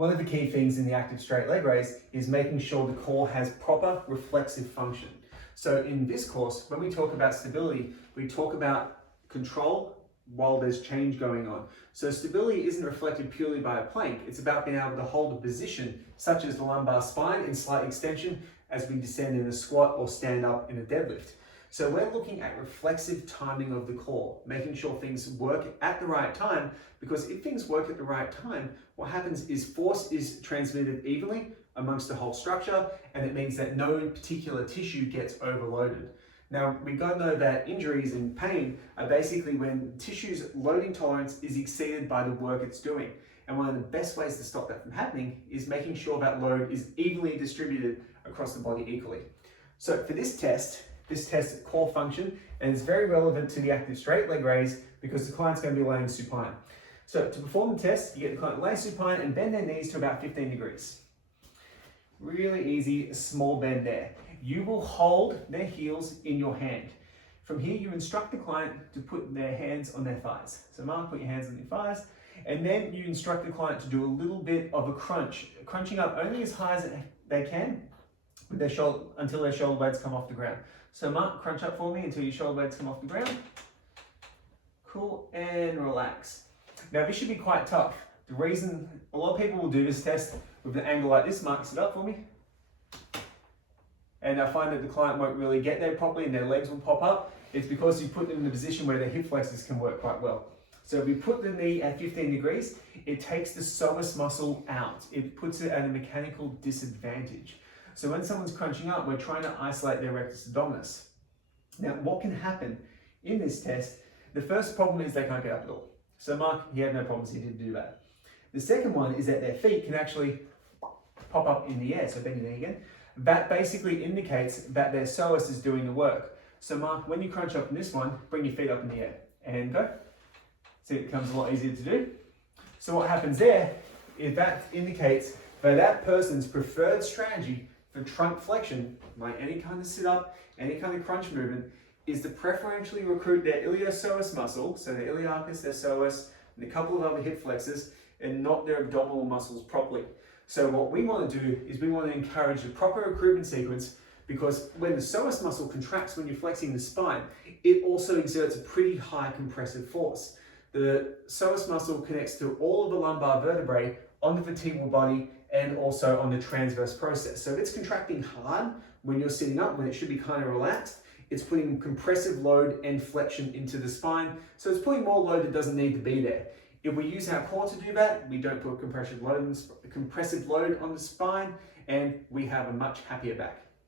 One of the key things in the active straight leg raise is making sure the core has proper reflexive function. So in this course, when we talk about stability, we talk about control while there's change going on. So stability isn't reflected purely by a plank. It's about being able to hold a position, such as the lumbar spine in slight extension as we descend in a squat or stand up in a deadlift. So we're looking at reflexive timing of the core, making sure things work at the right time, because if things work at the right time, what happens is force is transmitted evenly amongst the whole structure, and it means that no particular tissue gets overloaded. Now, we gotta know that injuries and pain are basically when tissue's loading tolerance is exceeded by the work it's doing. And one of the best ways to stop that from happening is making sure that load is evenly distributed across the body equally. So for this test core function, and it's very relevant to the active straight leg raise because the client's going to be laying supine. So to perform the test, you get the client to lay supine and bend their knees to about 15 degrees. Really easy, small bend there. You will hold their heels in your hand. From here, you instruct the client to put their hands on their thighs. So Mark, put your hands on your thighs, and then you instruct the client to do a little bit of a crunch, crunching up only as high as they can with their shoulder, until their shoulder blades come off the ground. So Mark, crunch up for me until your shoulder blades come off the ground. Cool, and relax. Now this should be quite tough. The reason a lot of people will do this test with an angle like this, Mark, sit up for me. And I find that the client won't really get there properly and their legs will pop up. It's because you put them in a position where their hip flexors can work quite well. So if we put the knee at 15 degrees, it takes the psoas muscle out. It puts it at a mechanical disadvantage. So when someone's crunching up, we're trying to isolate their rectus abdominis. Now, what can happen in this test? The first problem is they can't get up at all. So Mark, he had no problems, he didn't do that. The second one is that their feet can actually pop up in the air. So bend your knee again. That basically indicates that their psoas is doing the work. So Mark, when you crunch up in this one, bring your feet up in the air and go. See, it becomes a lot easier to do. So what happens there is that indicates that that person's preferred strategy for trunk flexion, like any kind of sit-up, any kind of crunch movement, is to preferentially recruit their iliopsoas muscle, so their iliacus, their psoas, and a couple of other hip flexors, and not their abdominal muscles properly. So what we want to do is we want to encourage the proper recruitment sequence, because when the psoas muscle contracts when you're flexing the spine, it also exerts a pretty high compressive force. The psoas muscle connects to all of the lumbar vertebrae on the vertebral body and also on the transverse process. So if it's contracting hard when you're sitting up, when it should be kind of relaxed, it's putting compressive load and flexion into the spine. So it's putting more load that doesn't need to be there. If we use our core to do that, we don't put compressive load on the spine, and we have a much happier back.